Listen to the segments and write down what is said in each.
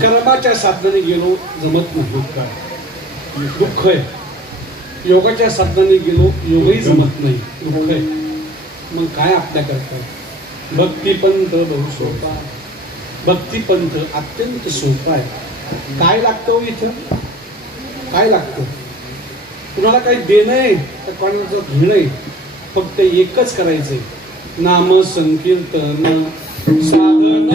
कर्माच्या साधनाने गेलो जमत नाही का? दुःख आहे. योगाच्या साधनाने गेलो योगही जमत नाही, दुःख आहे. मग काय आपल्या करता? भक्तिपंथ बहु सोपा, भक्तिपंथ अत्यंत सोपा आहे. काय लागतं इथं? काय लागतं? कुणाला काही देणं आहे तर कोणाचं घेणं आहे. फक्त एकच करायचंय, नाम संकीर्तन साधन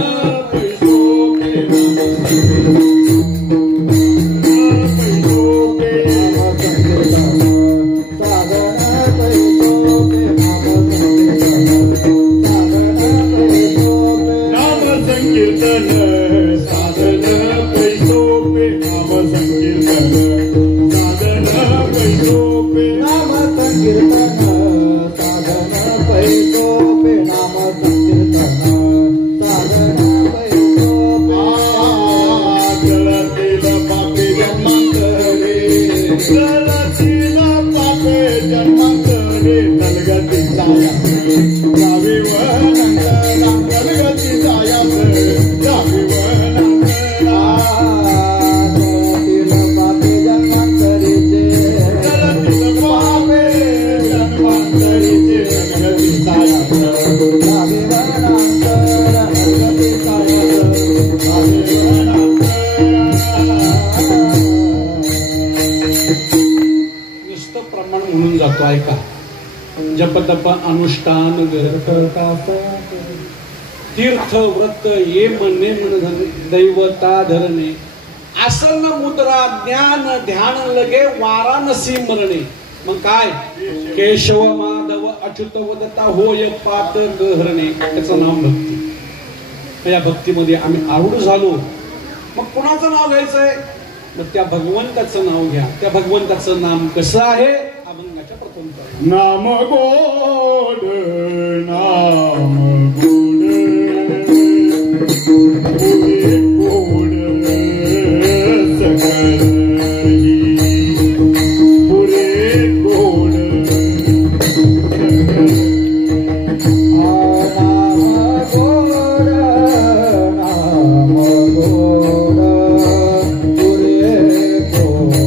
जपतप अनुष्ठान तीर्थ व्रत ये मने मन दैवता धरणे आसन मुद्रा ज्ञान ध्यान लगे वाराणसी मरणे. मग काय? केशव माधव अच्युत वदता होय पात गहरणे. त्याचं नाव भक्ती. या भक्तीमध्ये आम्ही आरूढ झालो. मग कुणाचं नाव घ्यायचंय? मग त्या भगवंताचं नाव घ्या. त्या भगवंताचं नाम कसं आहे? अभंगाच्या प्रथम नाम गोड नाम गोड गोड सकल पुरे गोड नाम गोड पुरे गोड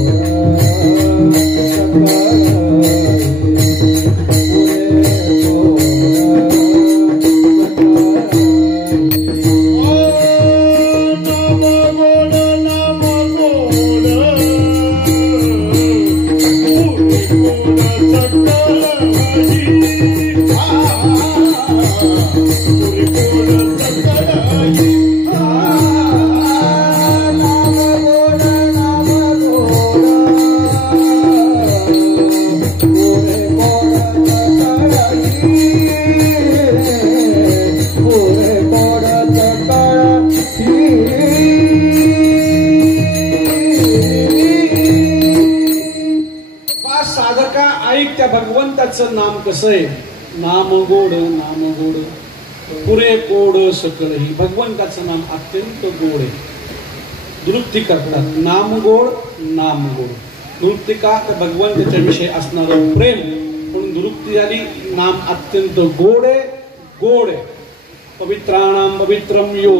आणि त्या भगवंताचं नाम कसं आहे, नाम गोड नाम गोड पुरे गोड सकळही. भगवंताचं नाम अत्यंत गोड आहे. नृत्य करतात नाम गोड नाम गोड. नृत्य का तर भगवंताच्या विषयी असणारं प्रेम म्हणून नृत्य झाली. नाम अत्यंत गोड आहे, गोड आहे. पवित्राणाम पवित्रम यो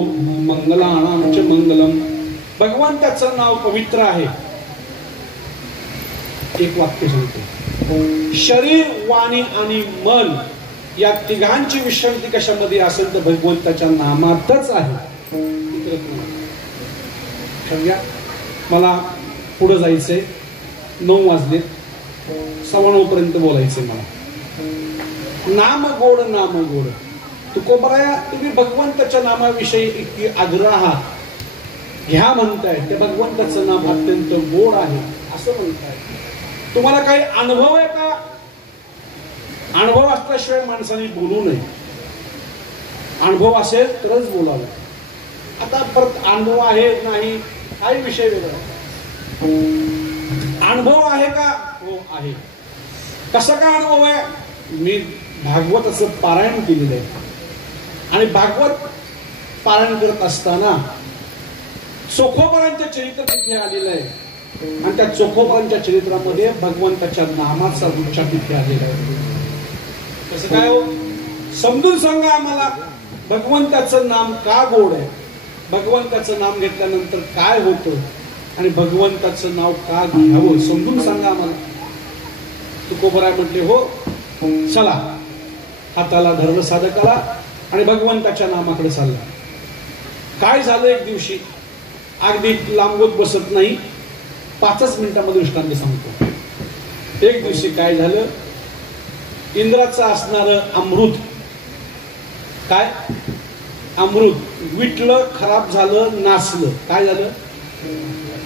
मंगलाणाम च मंगलम. भगवंताचं नाव पवित्र आहे. एक वाक्य सांगतो, शरीर वाणी आणि मन या तिघांची विश्रांती कशामध्ये असेल तर भगवंताच्या नामातच आहे. मला पुढे जायचंय, 9 वाजले, 9:15 पर्यंत बोलायचंय मला. नाम गोड नाम गोड. तुकोबराया तुम्ही भगवंताच्या नामाविषयी इतकी आग्रह घ्या म्हणताय, त्या भगवंताचं नाम अत्यंत गोड आहे असं म्हणताय. तुम्हाला काही अनुभव आहे का? अनुभव असल्याशिवाय माणसाने बोलू नये. अनुभव असेल तरच बोलावं. आता परत अनुभव आहे नाही काही विषय वेगळा. अनुभव आहे का? हो आहे. कसा काय अनुभव आहे? मी भागवताचं पारायण केलेलं आहे आणि भागवत पारायण करत असताना चोखोबरांचं चरित्र तिथे आलेलं आहे आणि त्या चोखोबरांच्या चरित्रामध्ये भगवंताच्या नामाचा उच्चार तिथे आलेला आहे. कसं काय हो? समजून सांगा आम्हाला. भगवंताचं नाम का गोड आहे, भगवंताचं नाम घेतल्यानंतर काय होतं आणि भगवंताचं नाव का घ्यावं समजून सांगा आम्हाला. तुकोबराय म्हटले हो चला. हाताला धरलं साधकाला आणि भगवंताच्या नामाकडे चालला. काय झालं एक दिवशी, अगदी लांबवत बसत नाही, 5 मिनिटांमध्ये दृष्टांत सांगतो. एक दिवशी काय झालं, इंद्राचं असणारं अमृत, काय अमृत विटलं, खराब झालं, नासलं. काय झालं?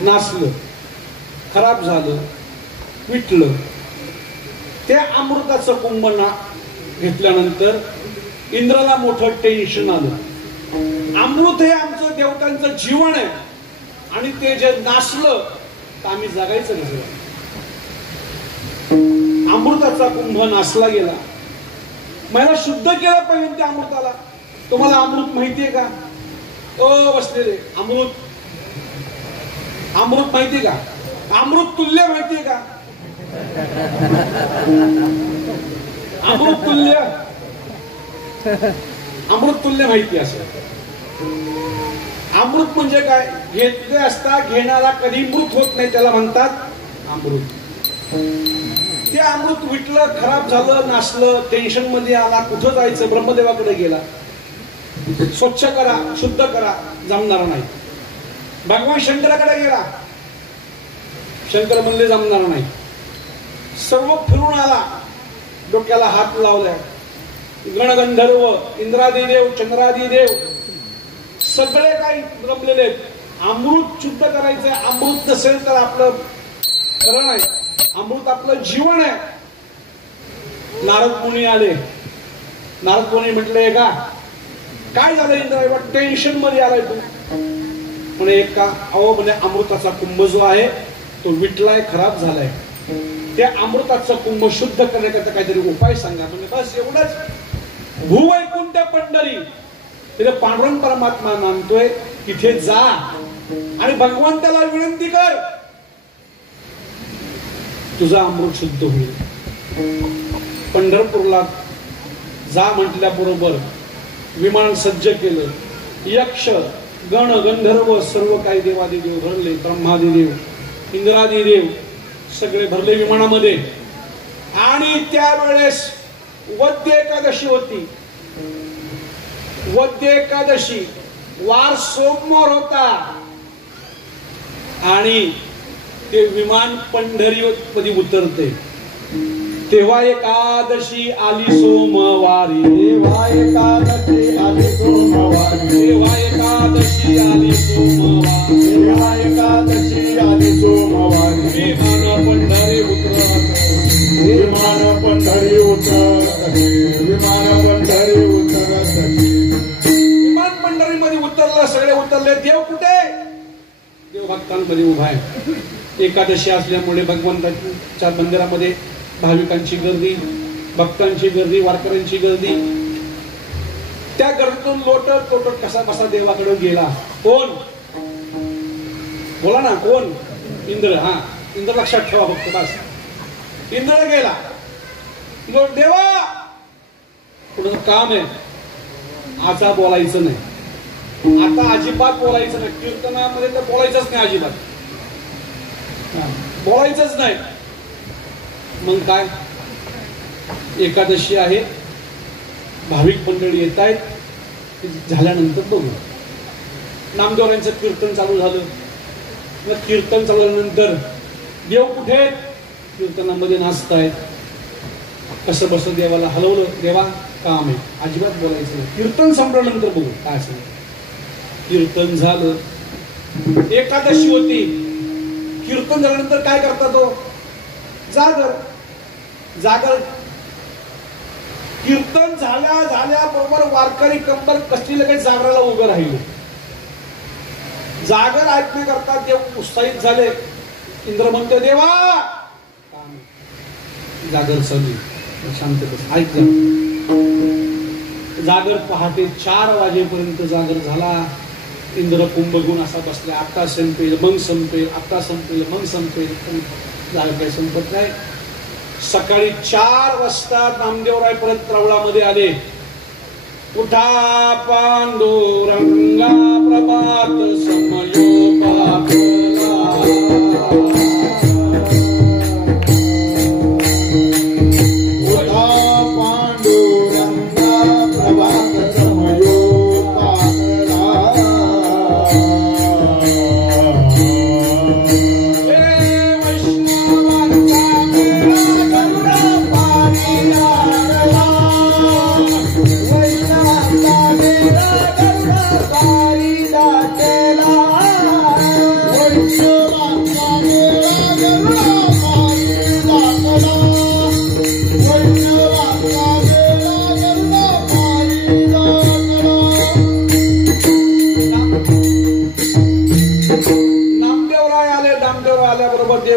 नासलं, खराब झालं, विटलं. त्या अमृताचं कुंभना घेतल्यानंतर इंद्राला मोठं टेन्शन आलं. अमृत हे आमचं देवतांचं जीवन आहे आणि ते जे नासलं तर आम्ही जगायचं कसं? अमृताचा कुंभ नासला गेला. मला शुद्ध केलं पाहिजे त्या अमृताला. तुम्हाला अमृत माहितीये का? ओ बसलेले, अमृत अमृत माहितीये का? अमृत तुल्य माहितीये का? अमृत तुल्य, अमृत तुल्य माहिती असेल. अमृत म्हणजे काय? घेतले असता घेणारा कधी मृत होत नाही, त्याला म्हणतात अमृत. ते अमृत विटलं, खराब झालं, नासलं, टेन्शन मध्ये आला. कुठं जायचं? ब्रह्मदेवाकडे गेला. स्वच्छ करा, शुद्ध करा, जमणार नाही. भगवान शंकराकडे गेला. शंकर म्हणले जमणार नाही. सर्व फिरून आला, डोक्याला हात लावलाय. गणगंधर्व, इंद्रादी देव, चंद्रादी देव सगळे काही रमलेले आहेत. अमृत शुद्ध करायचंय. अमृत नसेल तर आपलं खरं नाही. अमृत आपलं जीवन आहे. नारद मुनी आले. नारद मुनी म्हटले का काय झालं इंद्रा, टेन्शन मध्ये आलाय तू? म्हणे एक का? अहो म्हणे अमृताचा कुंभ जो आहे तो विटलाय, खराब झालाय. त्या अमृताचा कुंभ शुद्ध करण्याकरता काहीतरी उपाय सांगा. म्हणजे बस एवढंच. भूवैकुंठ पंढरी, तिथे पांडुरंग परमात्मा नांदतोय, तिथे जा आणि भगवंताला विनंती कर, तुझा अमृत शुद्ध होईल. पंढरपूरला जा म्हटल्याबरोबर विमान सज्ज केलं. यक्ष गण गंधर्व सर्व काही देवादिदेव भरले. ब्रह्मादिदेव, इंद्रादिदेव सगळे भरले विमानामध्ये. आणि त्यावेळेस वद्य एकादशी होती. वद्य एकादशी वार सोमवार होता आणि ते विमान पंढरीपदी उतरते. तेव्हा एकादशी आली सोमवारी. तेव्हा एकादशी आली सोमवारी. तेव्हा एकादशी आली सोमवारी. तेव्हा एकादशी आली सोमवारी. विमान पंढरी उतरत. विमान पंढरी उतरत. विमान पंढरी उतरत. विमान पंढरीमध्ये उतरलं. सगळे उतरले. देव कुठे? देव भक्तांमध्ये उभा आहे. एकादशी असल्यामुळे भगवंताच्या मंदिरामध्ये भाविकांची गर्दी, भक्तांची गर्दी, वारकऱ्यांची गर्दी. त्या गर्दीतून लोटत लोटत कसा बसा देवाकडे गेला. कोण? बोला ना, कोण? इंद्र. हा, इंद्र लक्षात ठेवा फक्त बस. इंद्र गेला. देवा पुढं काम आहे, आता बोलायचं नाही, आता अजिबात बोलायचं नाही. कीर्तनामध्ये तर बोलायचंच नाही, अजिबात बोलायचंच नाही. मग काय, एकादशी आहे, भाविक मंडळी येत आहेत, झाल्यानंतर बघू. नामदेवरांचं कीर्तन चालू झालं. मग कीर्तन चालू झाल्यानंतर देव कुठे? कीर्तनामध्ये नाचतायत. कसं बस देवाला हलवलं. देवा काम आहे, अजिबात बोलायचं नाही, कीर्तन संपल्यानंतर बघू काय असेल. कीर्तन झालं, एकादशी होती. कीर्तन झाल्यानंतर काय करता तो? जागर. जागर. कीर्तन झाल्या झाल्या बरोबर वारकरी कंबर कसली लगेच जागराला उभं राहिले. जागर ऐकण्याकरता देव उत्साहित झाले. इंद्र म्हणतो देवा काम. जागर चालू, शांत बस, ऐक जा. जागर पहाटे 4 वाजेपर्यंत जागर झाला. इंद्र कुंभगुण असा बसला. आता संपेल मग संपेल, आता संपेल मग संपेल, पण जागर काही संपत नाही. सकाळी 4 वाजता नामदेवराय परत रावळामध्ये आले. उठा पांडुरंगा प्रभात समयो पापला.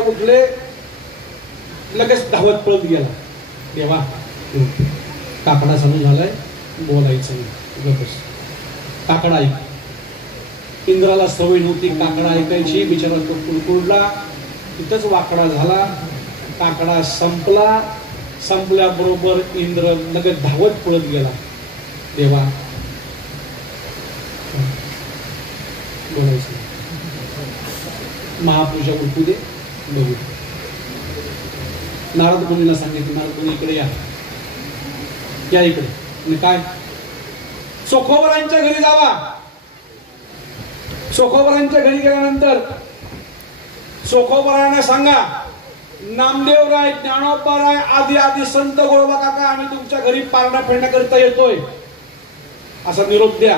उठले, लगेच धावत पळत गेला. देवा काकडा चालू झालाय, बोलायचं नाही, बस काकडा ऐक. इंद्राला सवय नव्हती काकडा ऐकायची. बिचारा तो कुडकुडला, तिथंच वाकडा झाला. काकडा संपला. संपल्याबरोबर इंद्र लगेच धावत पळत गेला. देवा बोलायचं, महापूजा उठू दे, बघू. नारद मुनीला सांगितलं, नारद मुनी इकडे या इकडे. आणि काय, चोखोबरांच्या घरी जावा. चोखोबरांच्या घरी गेल्यानंतर चोखोबरांना सांगा, नामदेवराय, ज्ञानोबाराय आदी आदी संत गोळोबा काका आम्ही तुमच्या घरी पारणा फेडण्याकरिता येतोय, असा निरोप द्या.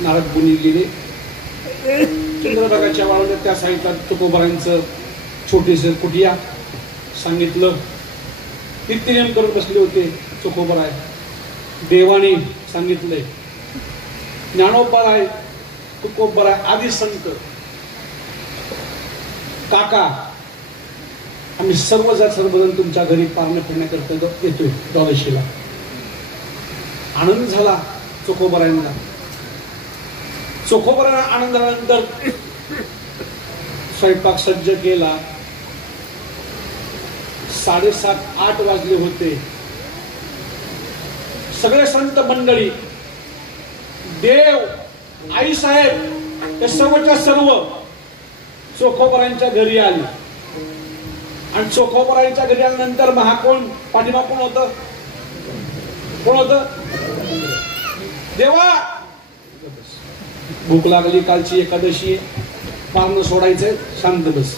नारद मुनी गेले. चंद्रभागाच्या वाळूला त्या साईडला तुकोबारांचं छोटीस कुटिया. सांगितलं, किती नियम करून बसले होते तुकोबाराय. देवाने सांगितलंय, ज्ञानोबाराय, तुकोबाराय आदी संत काका आम्ही सर्वजण तुमच्या घरी पारणं फिरण्याकरता येतोय द्वादशीला. आनंद झाला तुकोबारायांना. चोखोबरांना आनंद झाल्यानंतर स्वयंपाक सज्ज केला. 7:30-8 वाजले होते. सगळे संत मंडळी, देव, आई साहेब, हे सर्वच्या सर्व चोखोबरांच्या घरी आले. आणि चोखोबरांच्या घरी आल्यानंतर महाकोण पाठीमाग कोण होतं? कोण होतं? देवा भूक लागली, कालची एकादशी, पारणं सोडायचंय, शांत बस,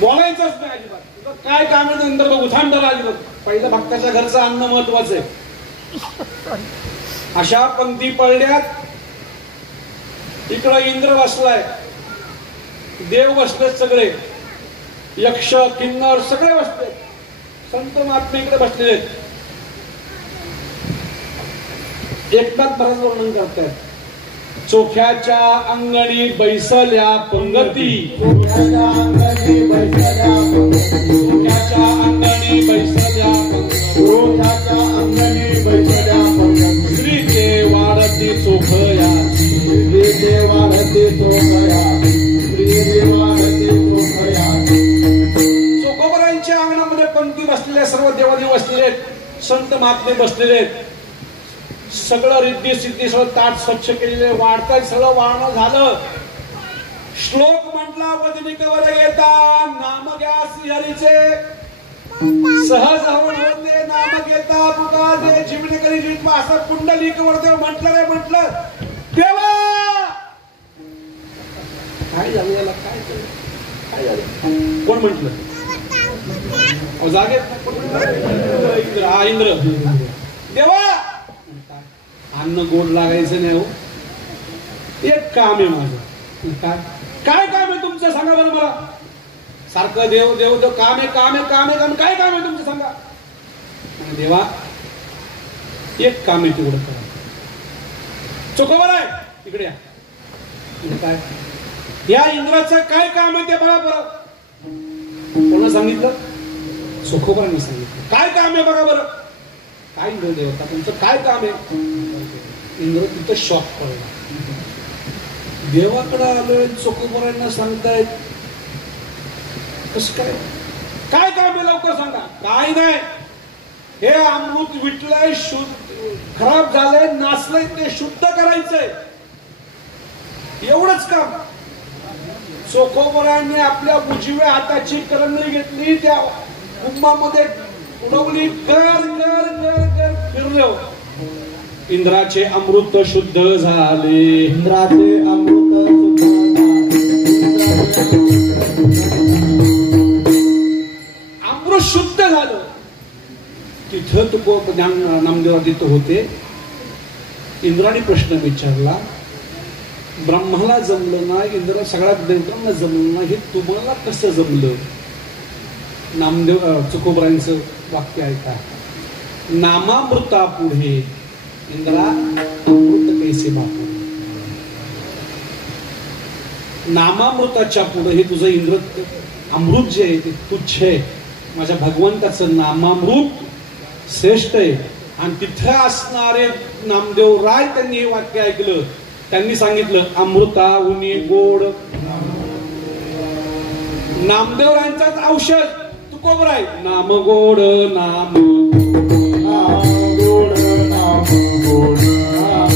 बोलायचंच नाही अजिबात. तुझं काय काम आहे नंतर बघू, थांब जरा अजिबात. पहिलं भक्ताच्या घरचं अन्न महत्वाचं आहे. अशा पंक्ती पडल्यात. इकडं इंद्र बसलाय, देव बसले, सगळे यक्ष किन्नर सगळे बसले, संत महात्मे इकडे बसलेले आहेत. एकनाथ महाराज वर्णन करतायत, चोख्याच्या अंगणी बैसल्या पंगती, चोख्याच्या अंगणी बैसल्या संत महात्मे बसलेले आहेत. सगळं रिद्धी सिद्धी सगळं ताट स्वच्छ केलेले, वाढताय सगळं वाळणं झालं. श्लोक म्हटला वदनिकवर येता नाम घ्या श्रीहरीचे, सहज हवन होते नाम घेता पुका दे जीवन करी जीव. असं कुंडलिक वरदेव म्हटलं रे, म्हटलं देवा काय झालं याला, काय झालं, कोण म्हटलं जागे? इंद्र. देवा अन्न गोड लागायचं नाही हो, एक काम आहे माझं. काय काय काम आहे तुमचं सांगा बरं मला. सारखं देव देव देव, काम आहे काम आहे काम आहे काम, काय काम आहे तुमचं सांगा. देवा एक काम आहे तेवढं करा. चोखोबर आहे तिकडे या. काय या इंद्राचं काय काम आहे ते बघा बरं. कोण सांगितलं? चोखोबरांनी सांगितलं. काय काम आहे बघा बरं. काय इंद्र देवता तुमचं काय काम आहे. इंद्र तिथं शॉक पडला. देवाकडे आलोय, चोखोबरांना सांगतायत कसं काय, काय काम आहे लवकर सांगा. काय नाही, हे अमृत विटलंय, खराब झालंय, नाचलंय, ते शुद्ध करायचंय, एवढंच काम. चोखोबरांनी आपल्या उजव्या हाताची करंगळी घेतली, त्या कुंभामध्ये उडवली, गर गर गर गर फिरलो. इंद्राचे अमृत शुद्ध झाले. इंद्राचे अमृत अमृत शुद्ध झालं. तिथं तुको नामदेव तिथं होते. इंद्राने प्रश्न विचारला, ब्रह्माला जमलं ना, इंद्र सगळ्या देवतांना जमलं ना, हे तुम्हाला कसं जमलं. नामदेव चुकोबरांचं वाक्य ऐका. नामामृता पुढे इंद्रा अमृत कैसे बापू. नामामृताच्या पुढे हे तुझं इंद्र अमृत जे आहे ते तुच्छ आहे. माझ्या भगवंताचं नामामृत श्रेष्ठ आहे. आणि तिथे असणारे नामदेव राय त्यांनी हे वाक्य ऐकलं. त्यांनी सांगितलं अमृता उनी गोड. नामदेव रायांचाच औषध तुकोबराय. नाम गोड नाम गोड नाम गोड नाम गोड नाम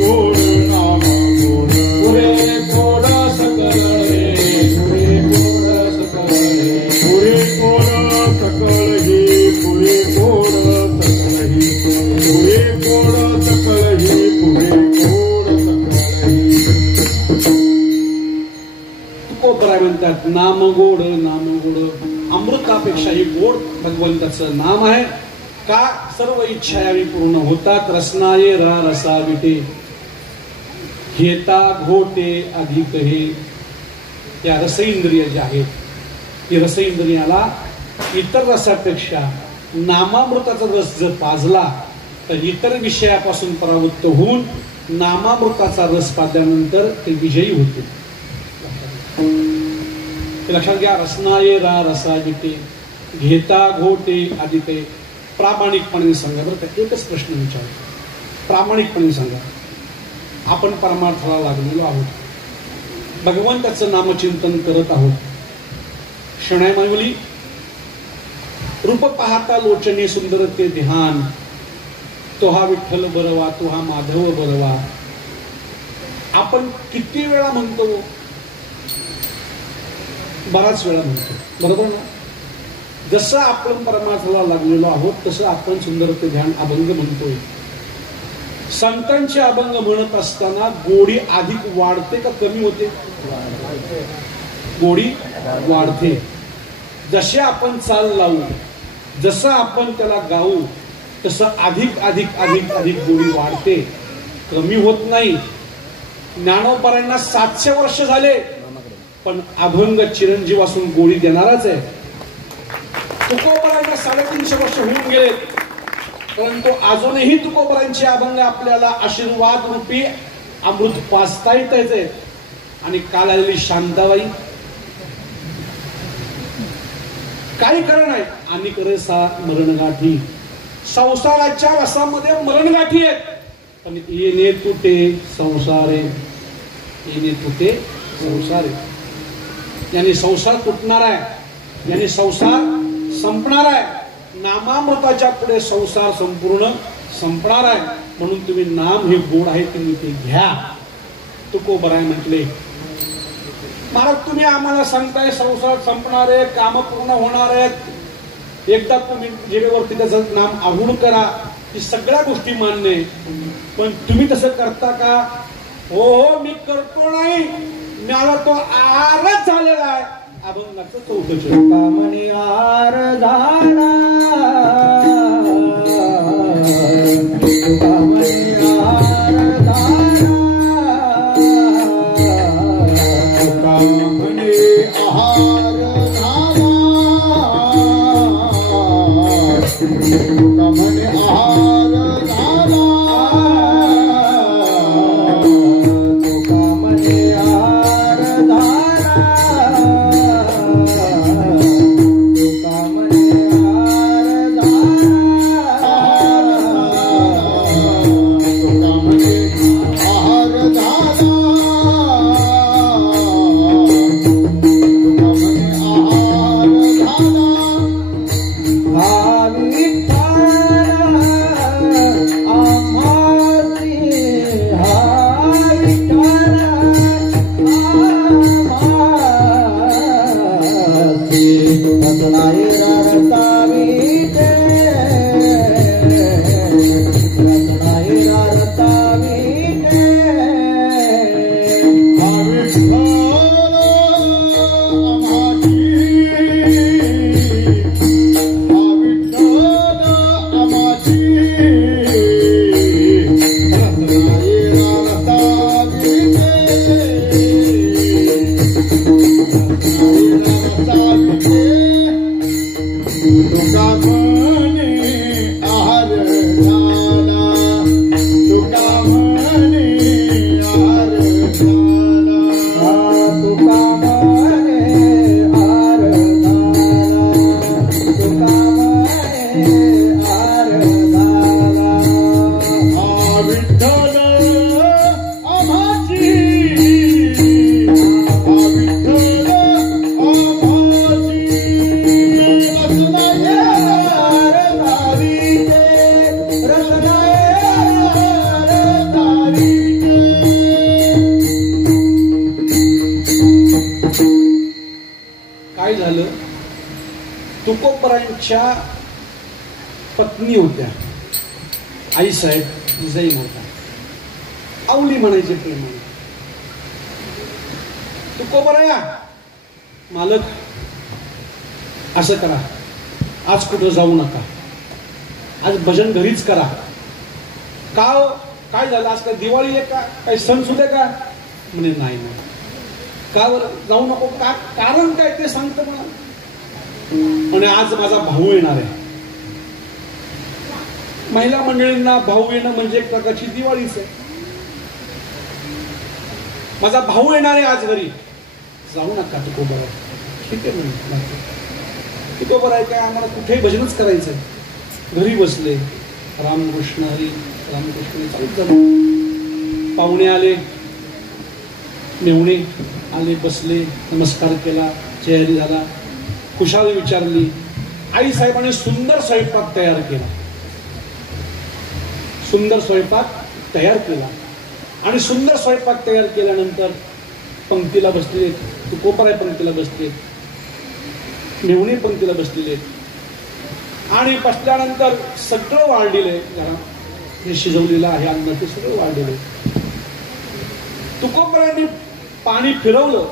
गोड नाम गोड पुरे गोड सकल हे पुरे गोड सकल हे पुरे गोड सकल हे पुरे गोड सकल हे पुरे गोड सकल हे पुरे गोड सकल हे. तुकोबराय म्हणतात नाम गोड नाम गोड. अमृतापेक्षाही गोड भगवंताचं नाम आहे. का सर्व इच्छा यावी पूर्ण होतात. रसनाये रा रसा विटे घेता घोटे अधिक हे. या रस इंद्रिय जे आहेत, ती रस इंद्रियाला इतर रसापेक्षा नामामृताचा रस जर पाजला तर इतर विषयापासून परावृत्त होऊन नामामृताचा रस पाजल्यानंतर ते विजयी होते. लक्षात घ्या. रसनाये रा रसा विटे घेता घोटे अधिक. प्रामाणिकपणे सांगा बरं का. एकच प्रश्न विचारतो, प्रामाणिकपणे सांगा. आपण परमार्थाला लागलेलो आहोत, भगवंताचं नामचिंतन करत आहोत. शणाय मायवली रूप पाहता लोचने सुंदर ते ध्यान. तो हा विठ्ठल बरवा, तो हा माधव बरवा. आपण किती वेळा म्हणतो, बराच वेळा म्हणतो, बरोबर ना. जसं आपण परमार्थाला लागलेलो आहोत तसं आपण सुंदर ते ध्यान अभंग म्हणतोय. संतांचे अभंग म्हणत असताना गोडी अधिक वाढते का कमी होते. गोडी वाढते. जसे आपण चाल लावू, जसं आपण त्याला गाऊ, तसं अधिक अधिक अधिक अधिक गोडी वाढते, कमी होत नाही. ज्ञानोबांना 700 वर्ष झाले, पण अभंग चिरंजीव असून गोडी देणारच आहे. तुकोबरांना 350 वर्ष होऊन गेले, परंतु अजूनही तुकोबरांचे अभंग आपल्याला आशीर्वाद रूपी अमृत पाजता येते. आणि काल आलेली शांताबाई काही कारण आहे. आणि करसा मरणगाठी. संसाराच्या रसामध्ये मरणगाठी आहेत, पण येणे तुटे संसारे, येणे तुटे संसारे. याने संसार तुटणार आहे, याने संसार संपणार आहे. नामामृताच्या पुढे संसार संपूर्ण संपणार आहे. म्हणून तुम्ही नाम हे गोड आहे तुम्ही ते घ्या. तुकोबराय म्हटले, महाराज तुम्ही आम्हाला सांगताय संसार संपणार आहे, काम पूर्ण होणार आहेत, एकदा तुम्ही जिरेवरती त्याचं नाम आहुड करा, ही सगळ्या गोष्टी मान्य आहे. पण तुम्ही तसं करता का? हो हो मी करतो नाही, मला तो आहारच झालेला आहे. अभंगाचं 4थं चरण. कामनी आहार झाला, कामनी आहार झाला, कामनी आहार झाला, कामनी आहार झाला, कामनी आहार झाला, तुकोबरांच्या पत्नी होत्या आईसाहेब जिजाई होता, आवली म्हणायचे प्रेमाने. तुकोबराया मालक असं करा, आज कुठं जाऊ नका, आज भजन घरीच करा. का काय झालं, आज काय दिवाळी आहे का, काही सण सुद्धा का? म्हणे नाही नाही. का बरं जाऊ नको, का कारण काय ते सांगतो मला. म्हणे आज माझा भाऊ येणार आहे. महिला मंडळींना भाऊ येणं म्हणजे एक प्रकारची दिवाळीच आहे. माझा भाऊ येणार आहे आज घरी, जाऊ नका. तुकोबराय ठीक आहे म्हणे. तुकोबराय काय आम्हाला कुठेही भजनच करायचंय. घरी बसले, रामकृष्ण हरी रामकृष्ण चालूच झालं. पाहुणे आले, मेहुणे आले, बसले, नमस्कार केला, चेहरी झाला, कुशाल विचारली. आई साहेबांनी सुंदर स्वयंपाक तयार केला, सुंदर स्वयंपाक तयार केला. आणि सुंदर स्वयंपाक तयार केल्यानंतर पंक्तीला बसले, तुकोबराय पंक्तीला बसले, मेहुणे पंक्तीला बसलेले. आणि बसल्यानंतर सगळं वाढलेलं घरात हे शिजवलेलं आहे अन्न, ते सगळं वाढलेलं. तुकोबरायांनी पाणी फिरवलं.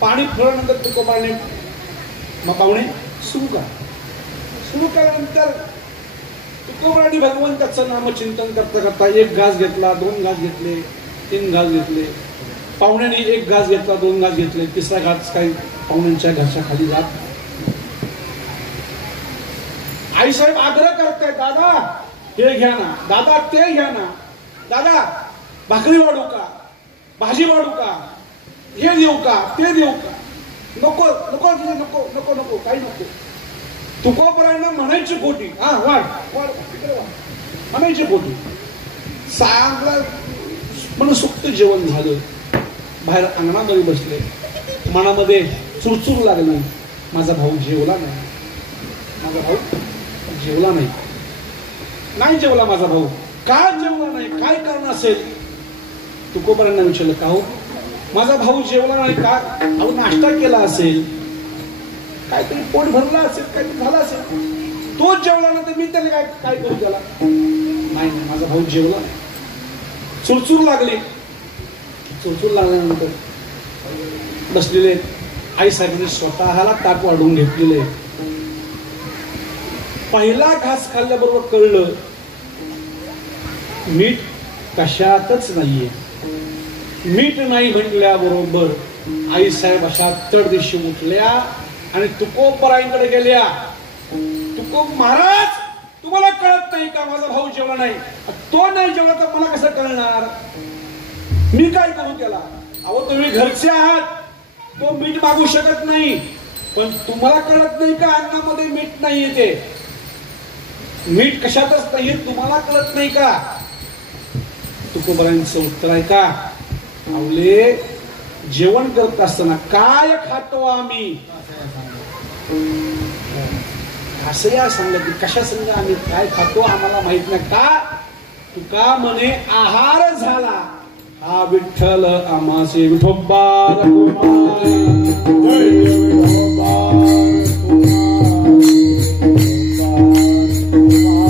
पाणी फिरवल्यानंतर तुकोबरायांनी मग पाहुणे सुरू केल्यानंतर तुकोबरायांनी भगवंताचं नामचिंतन करता करता एक घास घेतला, 2 घास घेतले, 3 घास घेतले. पाहुण्यांनी 1 घास घेतला, 2 घास घेतले, 3रा घास काही पाहुण्यांच्या घरच्या खाली जात. आईसाहेब आग्रह करताय, दादा हे घ्या ना, दादा ते घ्या ना, दादा भाकरी वाढू का, भाजी वाढू का, हे देऊ का, ते देऊ का? नको नको नको नको नको काही नको. तुकोबरायांना म्हणायची खोटी, हा वाढ वाढ म्हणायची खोटी. चांगलं मनसुक्त जेवण झालं. बाहेर अंगणामध्ये बसले, मनामध्ये चुरचूर लागली, माझा भाऊ जेवला नाही. माझा भाऊ जेवला नाही. नाही जेवला माझा भाऊ. का जेवला नाही? काय कारण असेल? तुकोबारांना विचारलं, का हो माझा भाऊ जेवला नाही का? अहो नाश्ता केला असेल, काहीतरी पोट भरला असेल, काहीतरी झालं असेल. तोच जेवला नाही तर मी त्याला काय काय करू त्याला? नाही माझा भाऊ जेवला. चुरचूर लागली. चुरचूर लागल्यानंतर बसलेले आई साहेबांनी स्वतःला ताट वाढवून घेतलेले. पहिला घास खाल्ल्याबरोबर कळलं मीठ कशातच नाहीये. मीठ नाही म्हटल्याबरोबर आई साहेब अशा तडदिशी उठल्या आणि तुकोबरायांकडे गेल्या. तुकोब महाराज, तुम्हाला कळत नाही का माझा भाऊ जेवला नाही? तो नाही जेवला तर मला कसं कळणार? मी काय करू त्याला? अहो तुम्ही घरचे आहात, तो मीठ मागू शकत नाही. पण तुम्हाला कळत नाही का अन्नामध्ये मीठ नाहीये? ते मीठ कशातच नाहीये, तुम्हाला कळत नाही का? तुकोबरायांचं उत्तर आहे का, आवले जेवण करत असताना काय खातो आम्ही? असं या सांगलं की कशा संग आम्ही काय खातो आम्हाला माहित नाही का? तुका म्हणे आहार झाला हा विठ्ठल आमासे. विठोबा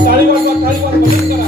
टाळी वाजवा, टाळी वाजवा, भजन करा.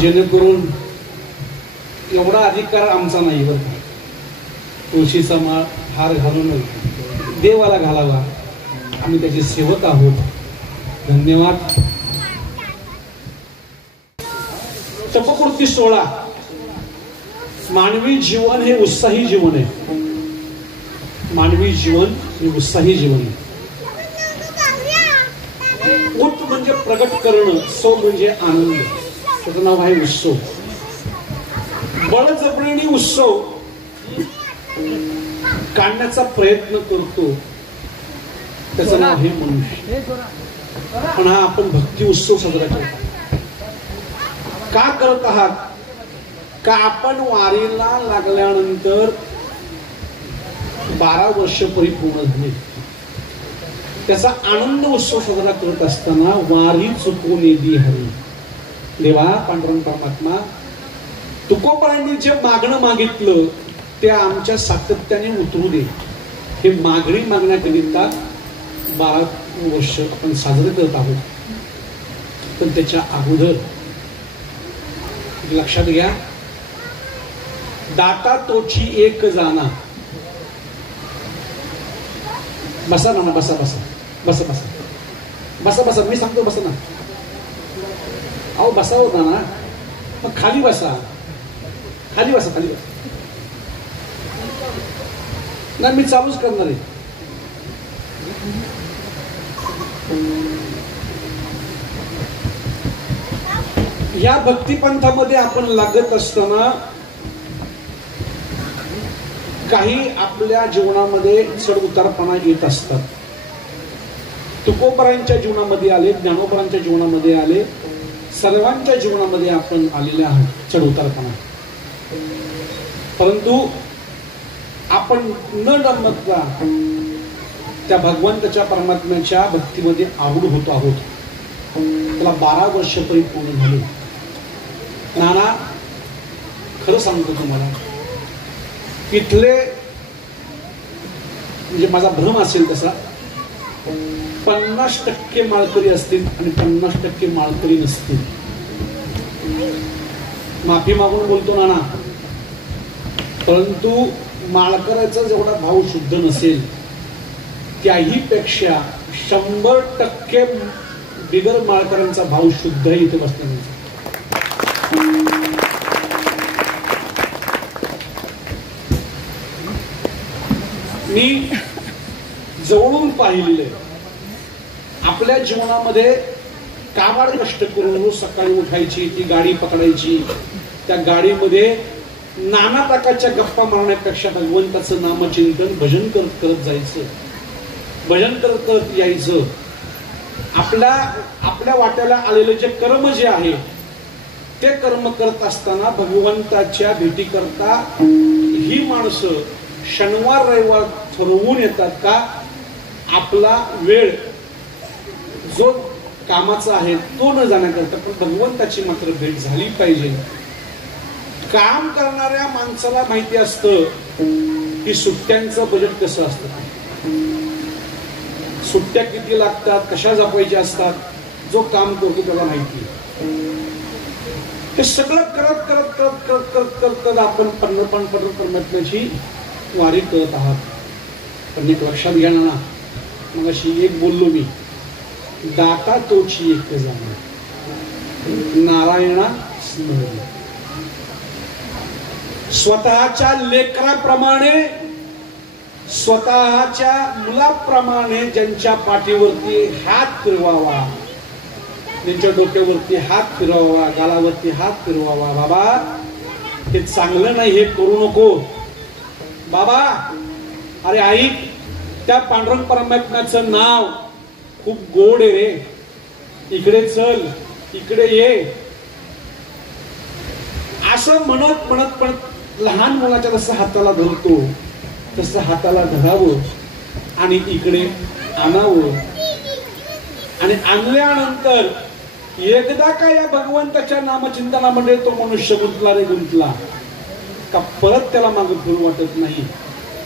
जेणेकरून एवढा अधिकार आमचा नाही. बरं का, तुळशीचा माळ हार घालून देवाला घालावा, आम्ही त्याचे सेवक आहोत. धन्यवाद. तपपूर्ती 16. मानवी जीवन हे उत्साही जीवन आहे. मानवी जीवन हे उत्साही जीवन आहे. उत म्हणजे प्रगट करणं, सौ म्हणजे आनंद, त्याचं नाव आहे उत्सव. बळजबरीने उत्सव काढण्याचा प्रयत्न करतो, त्याचं नाव आहे मनुष्य. पण हा आपण भक्ती उत्सव साजरा करतो. का करत आहात? का आपण वारीला लागल्यानंतर 12 वर्ष परिपूर्ण झाले, त्याचा आनंद उत्सव साजरा करत असताना वारी चुकून येदी हवी. देवा पांडुरंग परमात्मा, तुकोबारायांनी जे मागणं मागितलं ते आमच्या सातत्याने उतरू दे, हे मागणी मागण्याकरिता 12 वर्ष आपण साजरे करत आहोत. पण त्याच्या अगोदर लक्षात घ्या, दाता तोची एक जाना. बसा ना, बसा बसा बसा बसा बसा बसा, मी सांगतो बसा ना. अहो बसा होता ना, मग खाली बसा, खाली बसा, खाली बसा. नाही, मी चालूच करणार आहे. या भक्तिपंथामध्ये आपण लागत असताना काही आपल्या जीवनामध्ये चढ उतारपणा येत असतात. तुकोबरांच्या जीवनामध्ये आले, ज्ञानोबरांच्या जीवनामध्ये आले, सर्वांच्या जीवनामध्ये आपण आलेले आहोत चढ उतारपणा. परंतु आपण न डमता त्या भगवंताच्या परमात्म्याच्या भक्तीमध्ये आवड होतो आहोत. त्याला 12 वर्ष परिपूर्ण झाले. नाना, खरं सांगतो तुम्हाला, इथले म्हणजे माझा भ्रम असेल तसा 50% माळकरी असतील आणि 50% माळकरी नसतील. माफी मागून बोलतो नाना, परंतु माळकऱ्याचा जेवढा भाव शुद्ध नसेल त्याही पेक्षा 100% बिगर माळकऱ्यांचा भाव शुद्ध इथे बसण्याचा. मी जवळून पाहिलेले आपल्या जीवनामध्ये काबाड कष्ट करून रोज सकाळी उठायची, ती गाडी पकडायची, त्या गाडीमध्ये नाना प्रकारच्या गप्पा मारण्यापेक्षा भगवंताचं नामचिंतन भजन करत करत जायचं, भजन करत करत यायचं. आपल्या वाट्याला आलेले जे कर्म जे आहे ते कर्म करत असताना भगवंताच्या भेटी करता ही माणसं शनिवार रविवार ठरवून येतात का आपला वेळ जो कामाचा आहे तो न जाण्याकरता, पण भगवंताची मात्र भेट झाली पाहिजे. काम करणाऱ्या माणसाला माहिती असतं की सुट्ट्यांचं बजेट कसं असतं, सुट्ट्या किती लागतात, कशा जपायच्या असतात. जो काम करतो त्याला माहिती. हे सगळं करत करत करत करत करत करत करत आपण परमात्म्याची वारी करत आहात. पण एक लक्षात घ्या ना, मग अशी एक बोललो मी, दाता तोची एक जाणा, नारायणा स्मरण. स्वतःच्या लेकराप्रमाणे, स्वतःच्या मुलाप्रमाणे ज्यांच्या पाठीवरती हात फिरवावा, त्यांच्या डोक्यावरती हात फिरवावा, गालावरती हात फिरवावा. बाबा हे चांगलं नाही, हे करू नको बाबा. अरे आई, त्या पांडुरंग परमात्म्याचं नाव खूप गोड आहे रे, इकडे चल, इकडे ये, असं म्हणत म्हणत म्हणत लहान मुलाच्या जसं हाताला धरतो तसं हाताला धरावं आणि इकडे आणावं. आणि आणल्यानंतर एकदा का या भगवंताच्या नामचिंतनामध्ये तो मनुष्य गुंतला रे गुंतला का परत त्याला मागं फिरू वाटत नाही.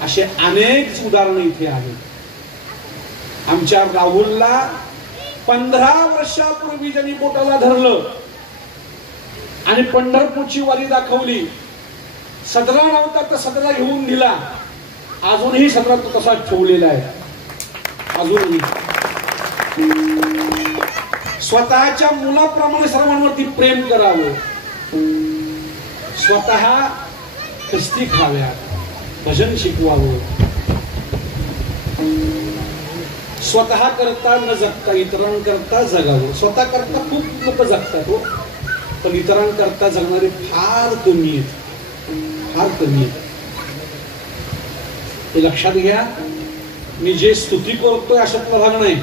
असे अनेक उदाहरणं इथे आहेत. आमच्या राहुलला 15 वर्षापूर्वी ज्यांनी बोटाला धरलं आणि पंढरपूरची वारी दाखवली, सदरा नव्हता तर सदरा घेऊन दिला, अजूनही सदरा तो तसाच ठेवलेला आहे. अजूनही स्वतःच्या मुलाप्रमाणे सर्वांवरती प्रेम करावं, स्वतः कष्टी खाव्यात, भजन शिकवावं, स्वतः करता न जगता इतरांकरता जगावं. स्वतः करता खूप लोक जगतात हो, पण इतरांकरता जगणारे फार कमी आहेत, फार कमी आहेत. हे लक्षात घ्या. मी जे स्तुती करतोय अशातला भाग नाही.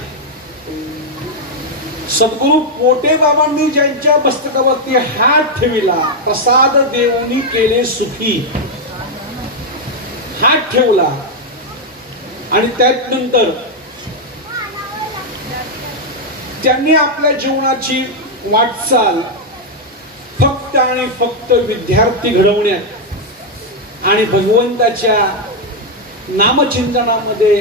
सद्गुरु पोटे बाबांनी ज्यांच्या मस्तकावरती हात ठेविला, प्रसाद देवनी केले सुखी, हात ठेवला आणि त्यानंतर त्यांनी आपल्या जीवनाची वाटचाल फक्त आणि फक्त विद्यार्थी घडवण्यात आणि भगवंताच्या नामचिंतनामध्ये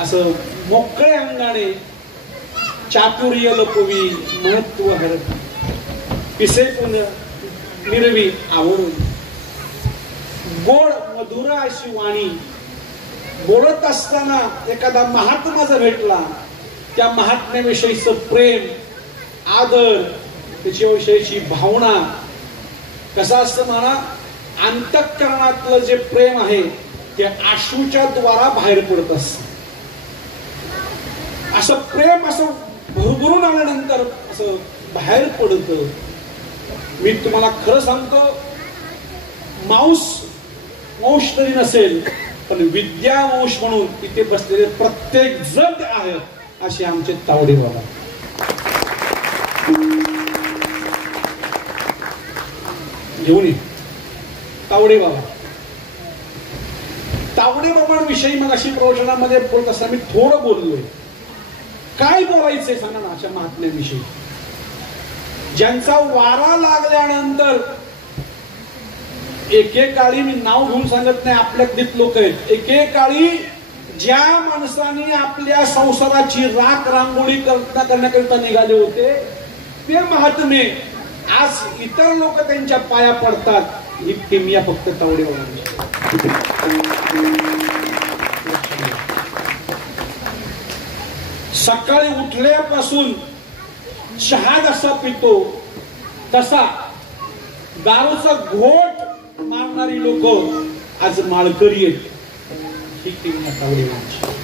असं मोकळे अंगाने चातुर्य लपवी महत्व हरत पिसे पुन मिरवी आवरून गोड मधुर अशी वाणी बोलत असताना एखादा महात्मा जर भेटला त्या महात्म्याविषयीचं प्रेम आदर त्याच्याविषयीची भावना कसं असतं म्हणा अंतःकरणातलं जे प्रेम आहे ते अश्रूच्या द्वारा बाहेर पडत असत असं प्रेम असं भरभरून आल्यानंतर असं बाहेर पडत मी तुम्हाला खरं सांगतो मांस तरी नसेल पण विद्यावंश म्हणून इथे बसलेले प्रत्येक जण आहेत असे आमचे तावडे बाबा घेऊन ये तावडे बाबांविषयी मग अशी प्रवचनामध्ये बोलत असताना मी थोडं बोललोय काय बोलायचंय सांगा ना अशा महात्म्याविषयी ज्यांचा वारा लागल्यानंतर एकेकाळी मी नाव घेऊन सांगत नाही आपल्याकडील लोक आहेत एकेकाळी ज्या माणसाने आपल्या संसाराची राख रांगोळी करण्याकरिता निघाले होते ते महात्मे आज इतर लोक त्यांच्या पाया पडतात ही किमया फक्त तावडेवाल्यांची सकाळी उठल्यापासून चहा जसा पितो तसा दारूचा घोट मारणारी लोक आज माळकरी आहेत ही किमया तावडेवाल्यांची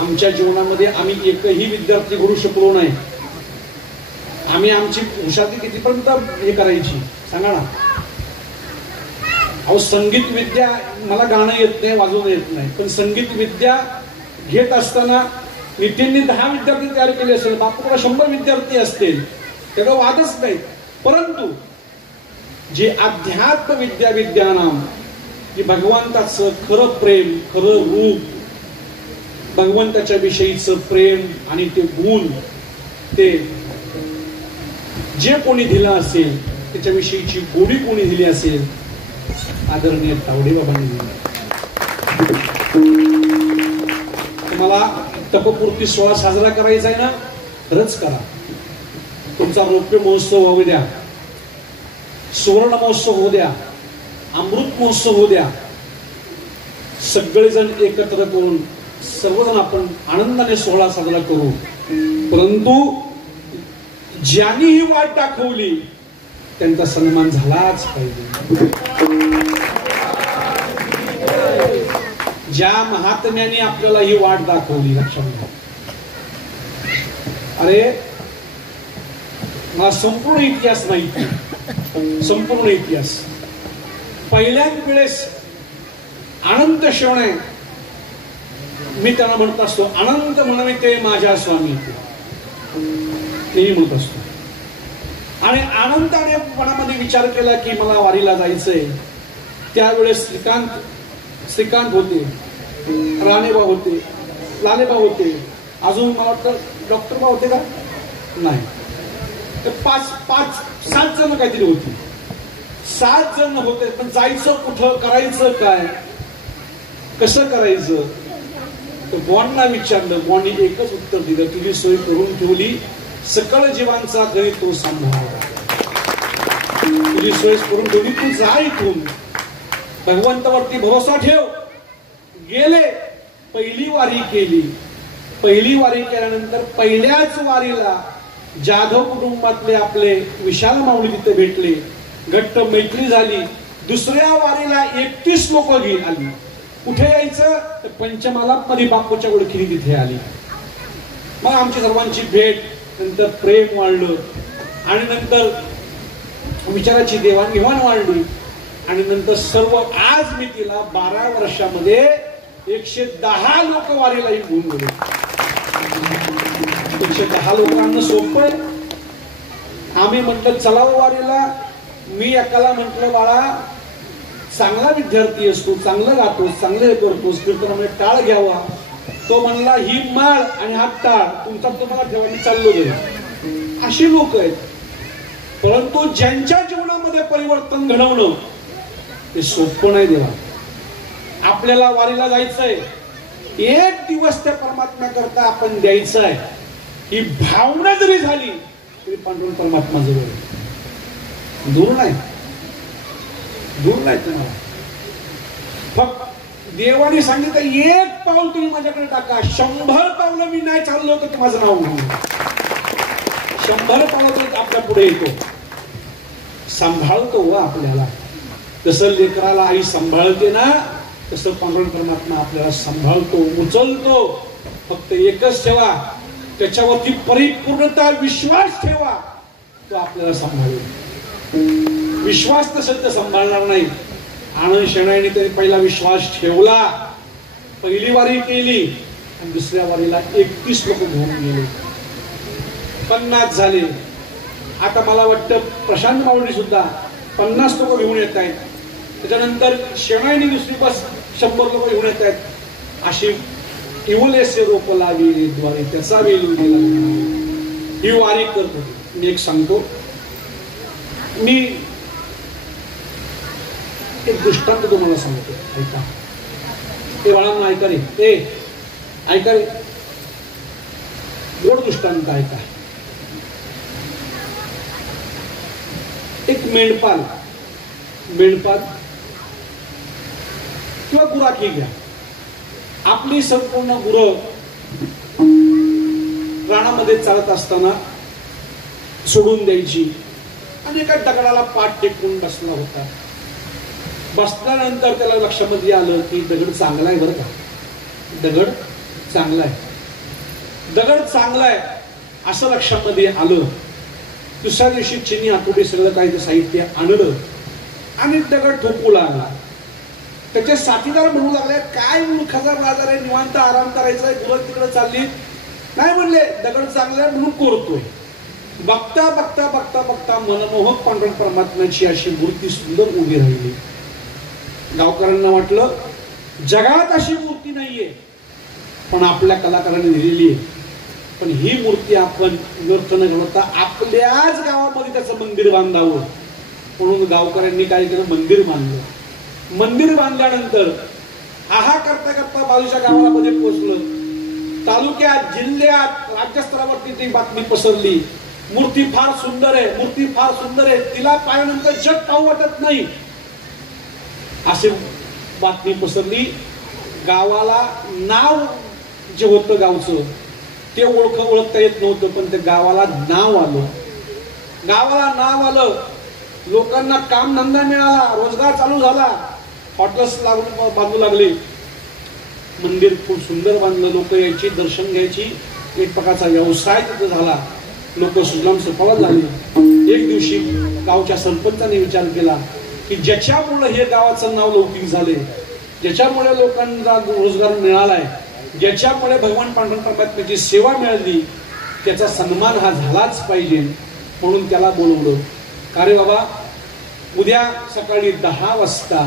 आमच्या जीवनामध्ये आम्ही एकही विद्यार्थी घडू शकलो नाही आम्ही आमची हुशारी कितीपर्यंत हे करायची सांगा ना अहो संगीत विद्या मला गाणं येत नाही वाजवणं येत नाही पण संगीत विद्या घेत असताना नितीनने 10 विद्यार्थी तयार केले असेल बापूला 100 विद्यार्थी असतील त्याला वादच नाही परंतु जे अध्यात्म विद्यानाम जे भगवंताचं खरं प्रेम खरं रूप भगवंताच्या विषयीचं प्रेम आणि ते गुण ते जे कोणी दिलं असेल त्याच्याविषयीची गोडी कोणी दिली असेल आदरणीय तावडे बाबांनी दिली तुम्हाला तपपूर्ती सोहळा साजरा करायचा आहे ना खरंच करा तुमचा रौप्य महोत्सव होऊ द्या सुवर्ण महोत्सव होऊ द्या अमृत महोत्सव होऊ द्या सगळेजण एकत्र करून सर्वजण आपण आनंदाने सोहळा साजरा करू परंतु ज्यांनी ही वाट दाखवली त्यांचा सन्मान झालाच पाहिजे ज्या महात्म्याने आपल्याला ही वाट दाखवली लक्षात घ्या अरे मला संपूर्ण इतिहास माहिती संपूर्ण इतिहास पहिल्याच वेळेस अनंत क्षण आहे मी त्यांना म्हणत असतो अनंत म्हणविते माझ्या स्वामी नेहमी म्हणत असतो आणि आनंदाने मनामध्ये विचार केला की मला वारीला जायचंय त्यावेळेस श्रीकांत होते राणेबा होते लालेबा होते अजून मला वाटतं डॉक्टर बा होते का नाही तर 5-7 जण काहीतरी होती 7 जण होते पण जायचं कुठं करायचं काय कसं करायचं तर बॉनला विचारलं बॉनने एकच उत्तर दिलं तुझी सोय करून ठेवली सकळ जीवांचा घरी तो सांभाळा तुझी सोय करून ठेवली तू जा इथून भगवंतावरती भरोसा ठेव गेले पहिली वारी केली पहिली वारी केल्यानंतर पहिल्याच वारीला जाधव कुटुंबातले आपले विशाल माऊली तिथे भेटले घट्ट मैत्री झाली दुसऱ्या वारीला 31 लोक आली कुठे यायचं तर पंचमालात मध्ये बापूच्या ओळखीने तिथे आली मग आमची सर्वांची भेट नंतर प्रेम वाढलं आणि नंतर विचाराची देवाणघेवाण वाढली आणि नंतर सर्व आज मी तिला 12 वर्षामध्ये 110 लोक वारीला घेऊन गेले 110 लोकांना सोपं आम्ही म्हटलं चला वारीला मी एकाला म्हटलं बाळा चांगला विद्यार्थी असतो चांगलं गातोस चांगलं हे करतोस कीर्तनामध्ये टाळ घ्यावा तो म्हणला ही माळ आणि हा टाळ तुमचा तुम्हाला ठेवा मी चाललो गेलो अशी लोक आहेत परंतु ज्यांच्या जीवनामध्ये परिवर्तन घडवणं ते सोपं नाही देवा. आपल्याला वारीला जायचंय, एक दिवस त्या परमात्म्याकरता आपण द्यायचं आहे, ही भावना जरी झाली तरी पांडुरंग परमात्मा जवळ दूर नाही, दूर नाही तुम्हाला. फक्त देवाने सांगितलं एक पाऊल तुम्ही माझ्याकडे टाका, 100 पावलं मी नाही चाललो तर माझं नाव घेऊन 100 पावलं आपल्या पुढे येतो, सांभाळतो व आपल्याला. जसं लेकराला आई सांभाळते ना, तसं पांडुरंग परमात्मा आपल्याला सांभाळतो, उचलतो. फक्त एकच ठेवा, त्याच्यावरती परिपूर्णता विश्वास ठेवा, तो आपल्याला सांभाळेल. विश्वास नसेल तर सांभाळणार नाही. आनंद शेणाईने तरी पहिला विश्वास ठेवला, पहिली वारी केली आणि दुसऱ्या वारीला 31 लोक घेऊन गेले, 50 झाले. आता मला वाटतं प्रशांत मावडी सुद्धा 50 लोक घेऊन येत आहेत. त्याच्यानंतर शेणाईने दुसरी बस 100 लोक घेऊन येत आहेत. अशी इवलेसे रोप लावी द्वारे त्याचा वेलू गेला. ही वारी करत होती. मी एक सांगतो, मी एक दृष्टांत तुम्हाला सांगतो, ऐका. ते बाळांना ऐका रे, ऐका रे, गोड दृष्टांत ऐका. एक मेंढपाल किंवा गुराखी घ्या, आपली संपूर्ण गुरं रानामध्ये चालत असताना सोडून द्यायची आणि एका दगडाला पाठ टेकून बसला होता. बसल्यानंतर त्याला लक्षामध्ये आलं की दगड चांगला आहे, बरं का, दगड चांगला आहे, दगड चांगला आहे असं लक्षामध्ये आलं. दुसऱ्या दिवशी चिनी हातोडी सगळं काही साहित्य आणलं आणि दगड ठोकू लागला. त्याचे साथीदार म्हणू लागले, काय मूर्खाचा बाजार आहे, निवांत आराम करायचा आहे, गुरं तिकडे चालली. नाही म्हणले, दगड चांगला आहे म्हणून कोरतोय. बघता बघता बघता बघता मनमोहक पांडुरंग परमात्म्याची अशी मूर्ती सुंदर उभी राहिली. गावकऱ्यांना वाटलं जगात अशी मूर्ती नाहीये, पण आपल्या कलाकारांनी दिलेली आहे. पण ही मूर्ती आपण व्यर्थ न घडवता आपल्याच गावामध्ये त्याचं मंदिर बांधावं म्हणून गावकऱ्यांनी काय केलं, मंदिर बांधलं. मंदिर बांधल्यानंतर आहा करता करता बाजूच्या गावामध्ये पोहोचलं. तालुक्यात, जिल्ह्यात, राज्यस्तरावरती ती बातमी पसरली, मूर्ती फार सुंदर आहे, मूर्ती फार सुंदर आहे, तिला पाहिल्यानंतर जग पाहू वाटत नाही अशी बातमी पसरली. गावाला नाव जे होतं गावचं ते ओळखता येत नव्हतं, पण त्या गावाला नाव आलं. गावाला नाव आलं, लोकांना काम धंदा मिळाला, रोजगार चालू झाला, हॉटेल्स बांधू लागले. मंदिर खूप सुंदर बांधलं, लोक यायची, दर्शन घ्यायची, एक प्रकारचा व्यवसाय तिथे झाला. लोक सुजलाम सुफलाम झाली. एक दिवशी गावच्या सरपंचाने विचार केला की ज्याच्यामुळे हे गावाचं नाव लौकिक झाले, ज्याच्यामुळे लोकांना रोजगार मिळालाय, ज्याच्यामुळे भगवान पांडुरंग परमात्म्याची सेवा मिळाली, त्याचा सन्मान हा झालाच पाहिजे. म्हणून त्याला बोलवलं. का रे बाबा, उद्या सकाळी 10 वाजता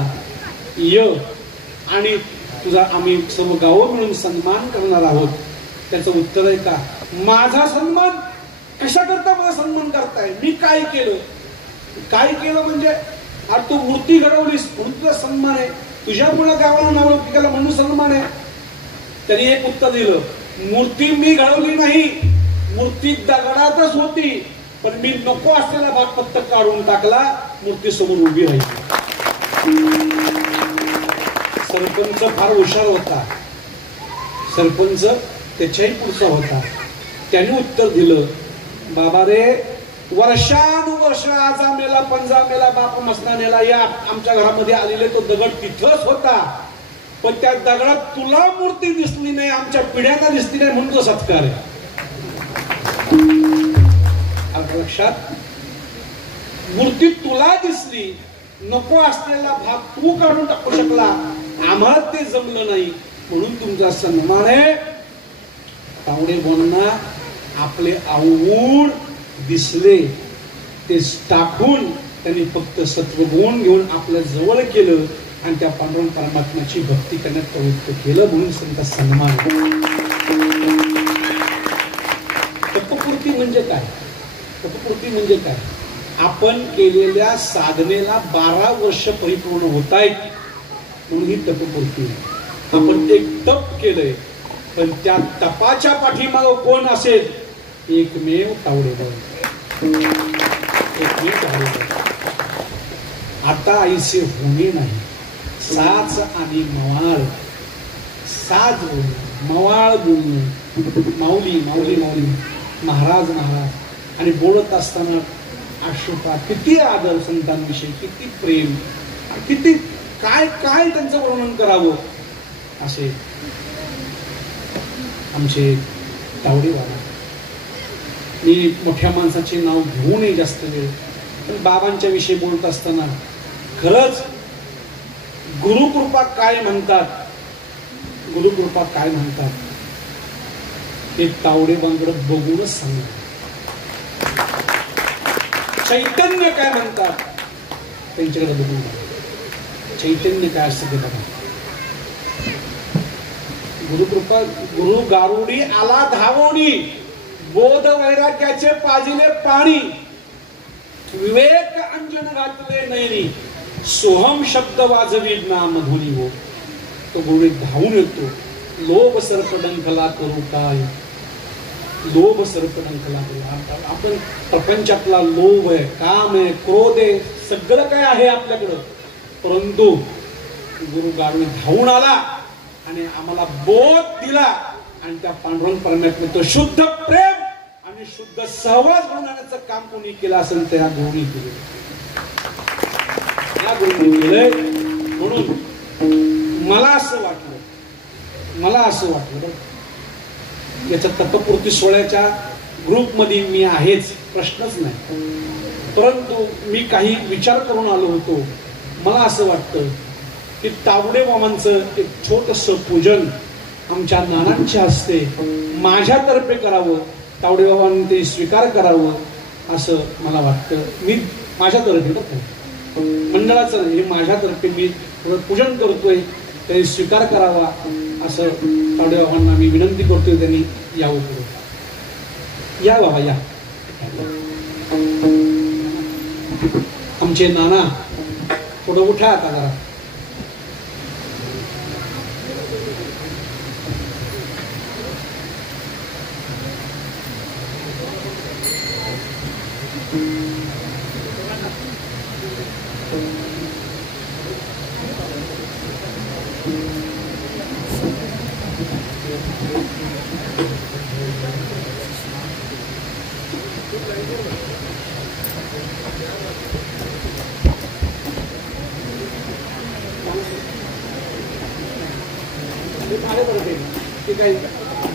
ये आणि तुझा आम्ही सर्व गावं मिळून सन्मान करणार आहोत. त्याचं उत्तर आहे का, माझा सन्मान कशा करता, माझा सन्मान करताय, मी काय केलं, काय केलं म्हणजे अरे तू मूर्ती घडवलीस म्हणून तुझा सन्मान आहे, तुझ्यामुळे गावाला नाव केलं म्हणून सन्मान आहे. त्यांनी एक उत्तर दिलं, मूर्ती मी घडवली नाही, मूर्ती दगडातच होती, पण मी नको असलेला भाग फक्त काढून टाकला, मूर्ती समोर उभी राहिली. सरपंच फार हुशार होता, सरपंच त्याच्याही पुढचा होता. त्याने उत्तर दिलं, बाबा रे, वर्षानुवर्ष आजा मेला, पंजा मेला, बाप मसना नेला, या आमच्या घरामध्ये आलेले तो दगड तिथंच होता, पण त्या दगडात तुला मूर्ती दिसली नाही, आमच्या पिढ्यांना दिसली नाही म्हणून तो सत्कार आहे. लक्षात, मूर्ती तुला दिसली, नको असलेला भाग तू काढून टाकू शकला, आम्हाला ते जमलं नाही म्हणून तुमचा सन्मान आहे. तावडे बोलना आपले आवूड दिसले ते टाकून त्यांनी फक्त सत्वगुण घेऊन आपल्या जवळ केलं आणि त्या पांडुरंग परमात्म्याची भक्ती करण्यात प्रवृत्त केलं म्हणून त्यांचा सन्मान. तपपूर्ती म्हणजे काय, तपपूर्ती म्हणजे काय, आपण केलेल्या साधनेला 12 वर्ष परिपूर्ण होत आहेत म्हणून ही तपपूर्ती. आपण एक तप केलंय, पण त्या तपाच्या पाठीमागं कोण असेल? एकमेव तावडेबाई. आता ऐसे होणे नाही. साच आणि मवाळ, साज बोलणं, मवाळ बोलणं, माऊली माऊली माऊली, महाराज महाराज, आणि बोलत असताना अश्रुपात. किती आदर संतांविषयी, किती प्रेम, किती काय काय त्यांचं वर्णन करावं. असे आमचे तावडेबाबा. मी मोठ्या माणसाचे नाव घेऊ नये जास्त वेळ, पण बाबांच्या विषयी बोलत असताना खरंच गुरुकृपा काय म्हणतात, गुरुकृपा काय म्हणतात हे तावडेबांकडे बघूनच सांगतात. चैतन्य काय म्हणतात त्यांच्याकडे बघून. चैतन्य काय असतं ते बघा. गुरुकृपा. गुरु गारुडी आला धावोणी, बोध वैराग्याचे पाजिले पाणी, विवेक अंजन घातले नैनी, सोहम शब्द वाजवी ना मधुनी हो. तो गुरुडी धावून येतो. लोभ सर्पडंखला करू काय, लोभ सर्पडंखला करू. आपण प्रपंचातला लोभ आहे, काम आहे, क्रोध आहे, सगळं काय आहे आपल्याकडं, परंतु गुरु गारुडी धावून आला आणि आम्हाला बोध दिला. आणि त्या पांडुरंग परमात्म्याचं शुद्ध प्रेम आणि शुद्ध सहवास बनवण्याचं काम कोणी केलं असेल त्या गुरुनी केलं. या गुरुनी केलंय. म्हणून मला असं वाटलं याच्या तपपूर्ती सोहळ्याच्या ग्रुपमध्ये मी आहेच, प्रश्नच नाही. परंतु मी काही विचार करून आलो होतो. मला असं वाटतं की तावडे मामांचं एक छोटंसं पूजन आमच्या नानांच्या हस्ते माझ्यातर्फे करावं, तावडे बाबांनी ते स्वीकार करावं असं मला वाटतं. मी माझ्यातर्फे करतो, मंडळाचं हे माझ्यातर्फे मी पूजन करतोय, त्यांनी स्वीकार करावा असं तावडे बाबांना मी विनंती करतोय. त्यांनी यावं पुढे. या बाबा या. आमचे नाना थोडं उठा आता जरा.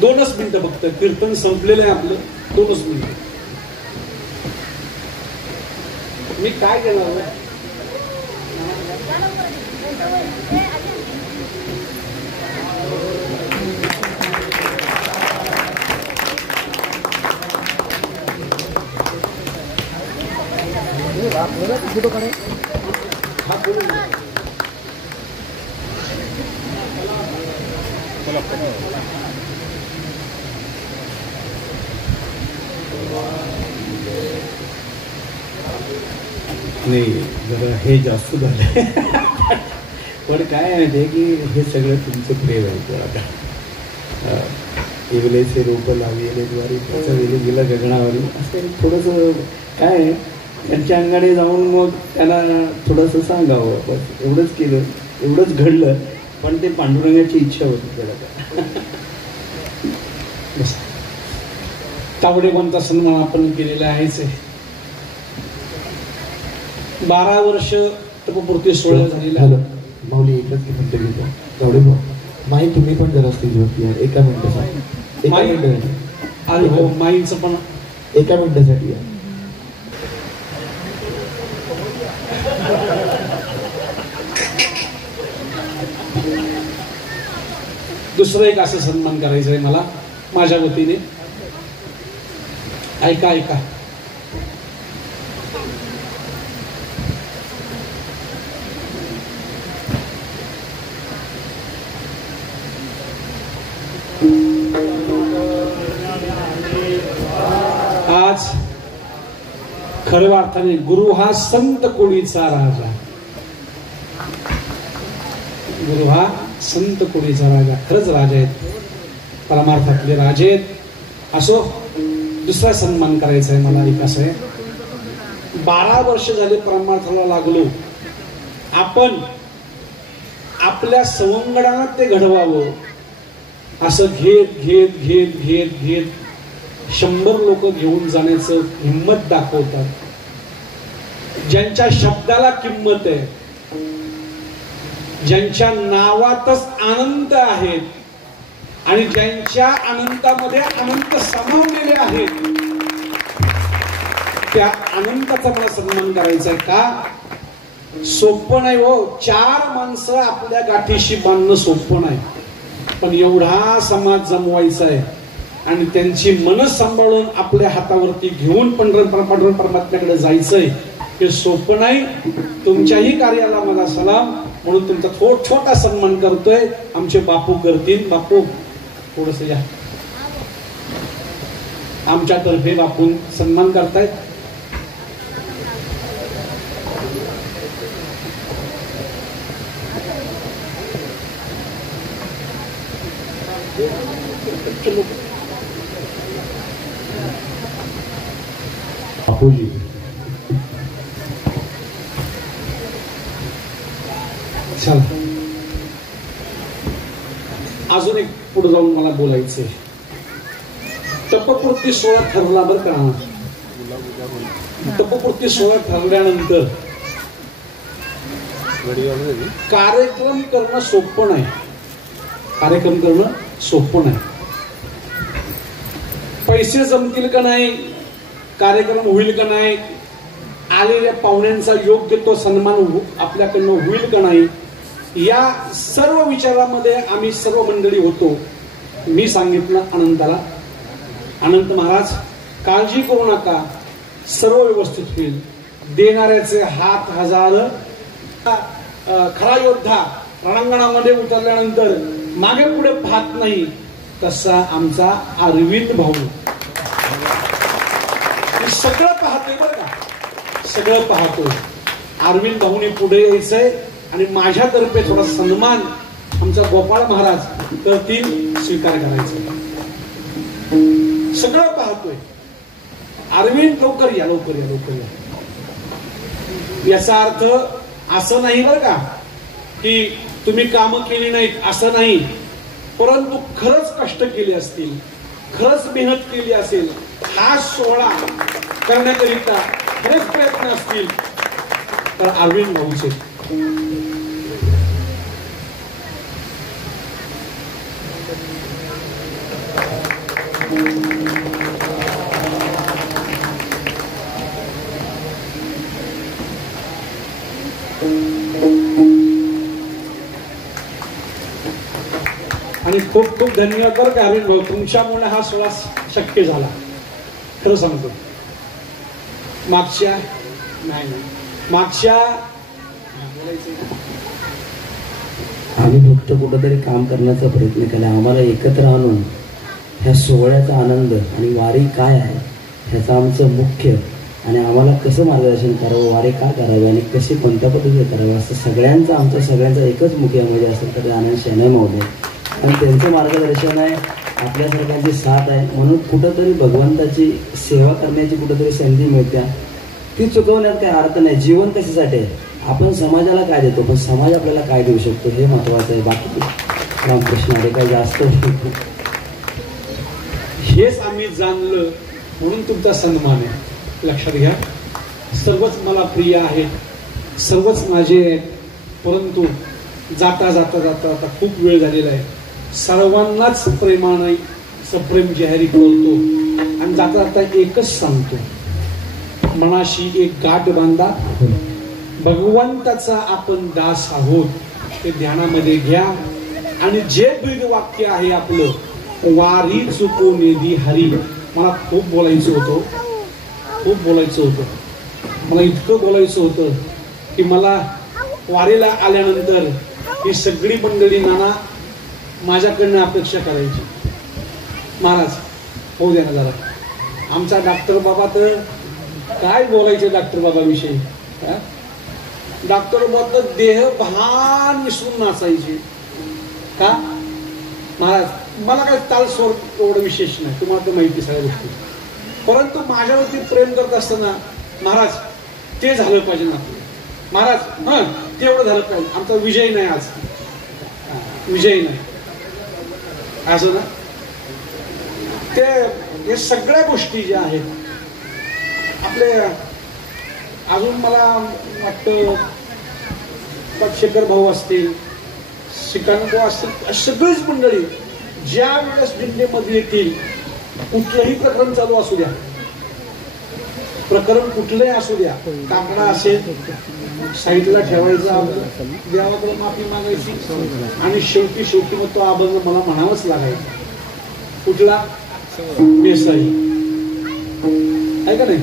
दोनच मिनिटं फक्त. कीर्तन संपलेलं आहे आपलं. 2च मिनिटं. मी काय केलं नाही, जरा हे जास्त झालं. पण काय आहे की हे सगळं तुमचं प्रेम आहे. आता इवलेचे रोप लावलेले द्वारे त्याचा वेळी गेला गगनावरी असं थोडंसं काय आहे, त्यांच्या अंगाने जाऊन मग त्याला थोडंसं सांगावं. बस एवढंच केलं, एवढंच घडलं. पण ते पांडुरंगाची इच्छा होती त्याला. तावडेबांचा सन्मान आपण केलेला आहेच. 12 वर्ष तपपूर्ती सोहळा झालेला. माऊली एकच मिनिट घेतो. तावडे माई तुम्ही पण जरा स्टेजवरती आहे. एका मिनिटासाठी. आणि हो माईंचं पण एका मिनिटासाठी आहे. दुसरं एक असं सन्मान करायचं आहे मला माझ्या वतीने. ऐका ऐका. आज खऱ्या अर्थाने गुरु हा संत कोळीचा राजा. गुरु हा संत कोळीचा राजा, खरंच राजा आहेत, परमार्थातले राजे आहेत. असो, दुसरा सन्मान करायचा आहे मला. एक असं आहे, 12 वर्ष झाले परमार्थाला लागलो. आपण आपल्या सवंगडानं ते घडवावं असं घेत घेत घेत घेत घेत 100 लोक घेऊन जाण्याचं हिंमत दाखवतात. ज्यांच्या शब्दाला किंमत आहे, ज्यांच्या नावातच आनंद आहेत आणि ज्यांच्या आनंदामध्ये आनंद सामावलेले आहेत, त्या आनंदाचा मला सन्मान करायचा आहे. का? सोपं नाही हो. 4 माणसं आपल्या गाठीशी बांधणं सोपं नाही, पण एवढा समाज जमवायचा आहे आणि त्यांची मन सांभाळून आपल्या हातावरती घेऊन पंढरपूर परमात्म्याकडे जायचंय, हे सोपं नाही. तुमच्याही कार्याला माझा सलाम, म्हणून तुमचा छोटा सन्मान करतोय. आमचे बापू करतील. बापू थोडस या, आमच्यातर्फे बापू सन्मान करतायत. बापूजी, चला अजून एक पुढे जाऊन मला बोलायचंय. तपपूर्ती सोहळा ठरला बरं का. तपपूर्ती सोहळा ठरल्यानंतर कार्यक्रम करणं सोपं नाही. कार्यक्रम करणं सोपं नाही. पैसे जमतील का नाही, कार्यक्रम होईल का नाही, आलेल्या पाहुण्यांचा योग्य तो सन्मान आपल्याकडनं होईल का नाही, या सर्व विचारामध्ये आम्ही सर्व मंडळी होतो. मी सांगितलं अनंताला, अनंत महाराज काळजी करू नका, सर्व व्यवस्थित होईल. देणाऱ्याचे हात हजार. खरा योद्धा रणांगणामध्ये उतरल्यानंतर मागे पुढे पाहत नाही, तसा आमचा अरविंद भाऊ सगळं पाहतोय बरं का, सगळं पाहतोय. अरविंद भाऊने पुढे यायचंय आणि माझ्यातर्फे थोडा सन्मान आमचा गोपाळ महाराज करतील, स्वीकार करायचा. सगळं पाहतोय. अरविंद लवकर या, लवकर या, लवकर या. याचा अर्थ असं नाही बरं का की तुम्ही कामं केली नाहीत, असं नाही. परंतु खरंच कष्ट केले असतील, खरंच मेहनत केली असेल, हा सोहळा करण्याकरिता खरेच प्रयत्न असतील, तर अरविंद भाऊचे आणि खूप खूप धन्यवाद बरं का अरविंद भाऊ, तुमच्यामुळे हा सोहळा शक्य झाला. खरं सांगतो. मागच्या आम्ही फक्त कुठंतरी काम करण्याचा प्रयत्न केला. आम्हाला एकत्र आणून ह्या सोहळ्याचा आनंद आणि वारी काय आहे ह्याचं आमचं मुख्य, आणि आम्हाला कसं मार्गदर्शन करावं, वारी का करावी आणि कशी कोणत्या पद्धतीने करावं, असं सगळ्यांचं आमचं सगळ्यांचा एकच मुख्य म्हणजे असेल तर आनंद शेणय महोदय. आणि त्यांचं मार्गदर्शन आहे, आपल्या सगळ्यांची साथ आहे, म्हणून कुठंतरी भगवंताची सेवा करण्याची कुठंतरी संधी मिळते. ती चुकवण्यात काही अर्थ नाही. जीवन कशासाठी आहे, आपण समाजाला काय देतो, पण समाज आपल्याला काय देऊ शकतो हे महत्वाचं आहे. बाकी रामकृष्ण हरी काय जास्त हेच आम्ही जाणलं म्हणून तुमचा सन्मान आहे. लक्षात घ्या, सर्वच मला प्रिय आहेत, सर्वच माझे आहेत, परंतु जाता जाता जाता आता खूप वेळ झालेला आहे. सर्वांनाच प्रेमाने सप्रेम जाहीर करतो आणि जाता जाता एकच सांगतो, मनाशी एक गाठ बांधा. भगवंताचा आपण दास आहोत ते ध्यानामध्ये घ्या. आणि जे ब्रीद वाक्य आहे आपलं, वारी चुको निधी हरी. मला खूप बोलायचं होतं, खूप बोलायचं होतं. मला इतकं बोलायचं होतं की मला वारीला आल्यानंतर ही सगळी मंडळी नाना माझ्याकडनं अपेक्षा करायची, महाराज होऊ द्या ना जरा. आमचा डॉक्टर बाबा तर काय बोलायचं डॉक्टर बाबा विषयी? डॉक्टर बद्दल देह भान विसरून नाचायचे का महाराज? मला काय ताल स्वर एवढं विशेष नाही, तुम्हाला तर माहिती सगळ्या गोष्टी, परंतु माझ्यावरती प्रेम करत असताना महाराज ते झालं पाहिजे ना महाराज, ते एवढं झालं पाहिजे. आमचा विजय नाही आज, विजय नाही असं ना. ते हे सगळ्या गोष्टी ज्या आहेत आपले, अजून मला वाटतं शेखर भाऊ असतील, श्रीकांत भाऊ असतील, सगळीच मंडळी ज्या वेळेस दिंडीमध्ये येतील, कुठलंही प्रकरण चालू असू द्या, प्रकरण कुठलंही असू द्या, काकडा असेल साईडला ठेवायचा, देवाकडे माफी मागायची, आणि शेवटी शेवटी मग तो अभंग मला म्हणावंच लागायचा. कुठला? मेसाई, आहे का नाही?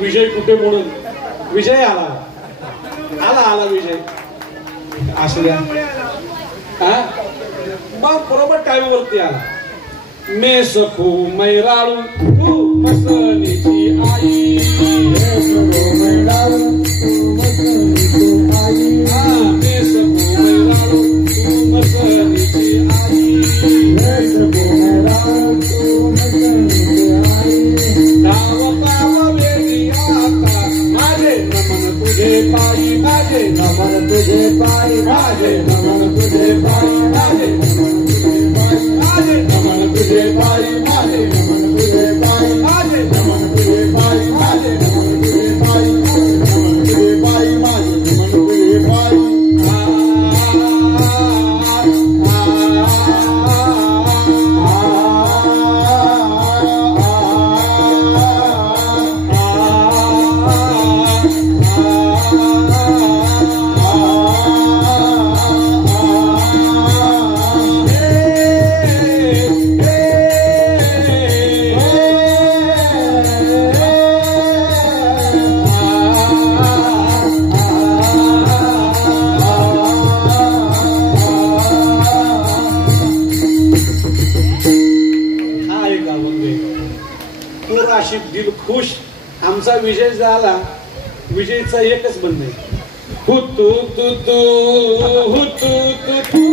विजय कुठे म्हणून विजय आला आला आला विजय असू द्या. मग बरोबर टाइमवरती आला. मे सखू मैराळू तू मसनीची आई, मे सखू मैराळू तू मसनीची आई, मे सखू मैराळू तू मसनीची आई, मे सखू मैराळू तू मसनीची आई. माझे नमन तुझे पायी, माझे नमन तुझे पायी, माझे नमन तुझे पायी, माझे नमन तुझे पायी, माझे नमन तुझे पायी, माझे नमन तुझे पायी, माझे नमन तुझे पायी, माझे नमन तुझे पायी, नमन तुझे पायी, माझे नमन तुझे पायी. दिल खुश. आमचा विजय झाला. विजयचा एकच बंद आहे, हुतू तू तू हुतू तू तू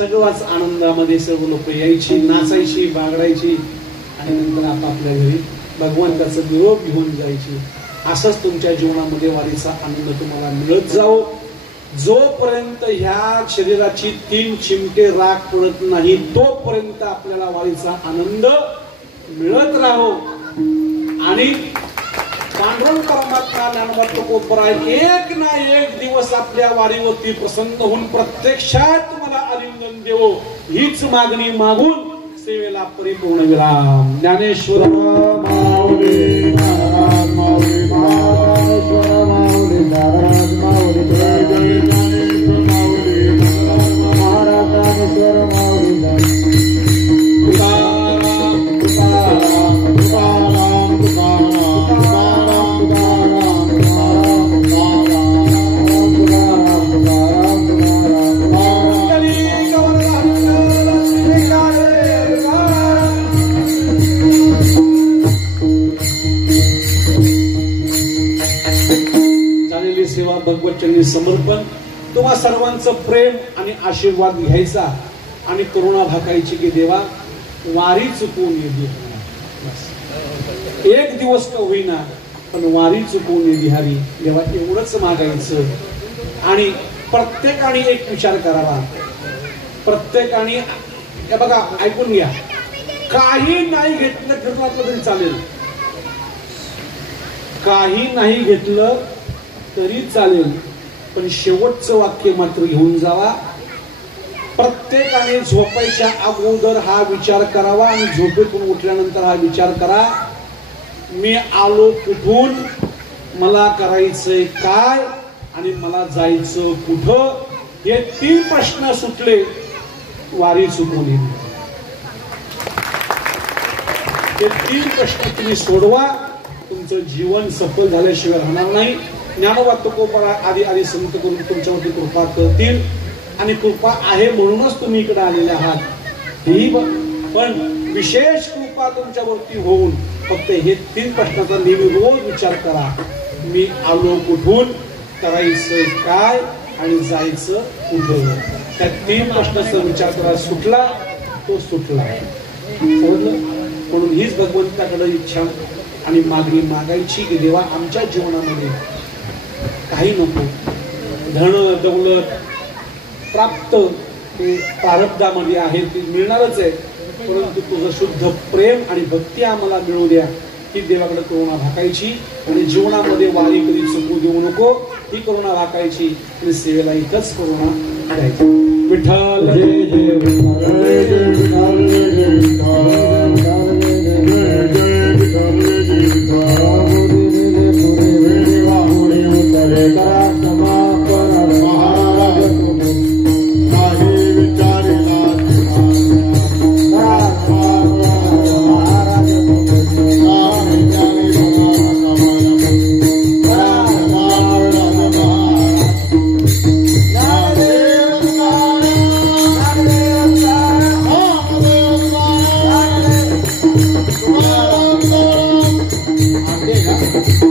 सगळ्याच आनंदामध्ये सर्व लोक यायची, नाचायची, बागडायची आणि नंतर आपापल्या घरी भगवंताचं निरोप घेऊन जायची. असंच तुमच्या जीवनामध्ये वारीचा आनंद तुम्हाला मिळत जाओ. जोपर्यंत ह्या शरीराची 3 चिमटे राख पडत नाही तोपर्यंत आपल्याला वारीचा आनंद मिळत राहो. आणि पांडुरंग परमात्मा ज्ञानोबा तुकोबराय एक ना एक दिवस आपल्या वारीवरती प्रसन्न होऊन प्रत्यक्षात मला आलिंगन देवो हीच मागणी मागून सेवेला परिपूर्ण विराम. ज्ञानेश्वर माऊली महाराज माऊली महाराज माऊली महाराज माऊली महाराज माऊली सेवा भगवतचरणी समर्पण. तुम्हा सर्वांचं प्रेम आणि आशीर्वाद घ्यायचा आणि करुणा भाकायची की देवा वारी चुकवून येते. एक दिवस का होईना पण वारी चुकवून येते हरी देवा एवढंच मागायचं. आणि प्रत्येकाने एक विचार करावा. प्रत्येकाने हे बघा ऐकून घ्या, काही नाही घेतलं तरी चालेल, काही नाही घेतलं तरी चालेल, पण शेवटचं वाक्य मात्र घेऊन जावा. प्रत्येकाने झोपायच्या अगोदर हा विचार करावा आणि झोपेतून उठल्यानंतर हा विचार करा, मी आलो कुठून, मला करायचंय काय आणि मला जायचं कुठं. हे 3 प्रश्न सुटले वारी चुकवली. हे 3 प्रश्न तुम्ही सोडवा, तुमचं जीवन सफल झाल्याशिवाय राहणार नाही. ज्ञानोबा तुकोबराय आदी आदी संत करून तुमच्यावरती कृपा करतील आणि कृपा आहे म्हणूनच तुम्ही इकडे आलेले आहात ही. पण विशेष कृपा तुमच्यावरती होऊन फक्त हे 3 प्रश्नाचा नेहमी रोज विचार करा, मी आलो कुठून, करायचं काय आणि जायचं कुठं. त्या 3 प्रश्नाचा विचार करा, सुटला तो सुटला. समजलं? म्हणून हीच भगवंताकडे इच्छा आणि मागणी मागायची की देवा आमच्या जीवनामध्ये काही नको, धन दौलत प्राप्त ते प्रारब्धामध्ये आहे, ते मिळणारच आहे, परंतु तुझं शुद्ध प्रेम आणि भक्ती आम्हाला मिळू द्या ही देवाकडे करुणा भाकायची. आणि जीवनामध्ये वारी कधी चुकू देऊ नको ही करुणा भाकायची आणि सेवेला इथंच करुणा द्यायची. विठ्ठल जय जय Thank you.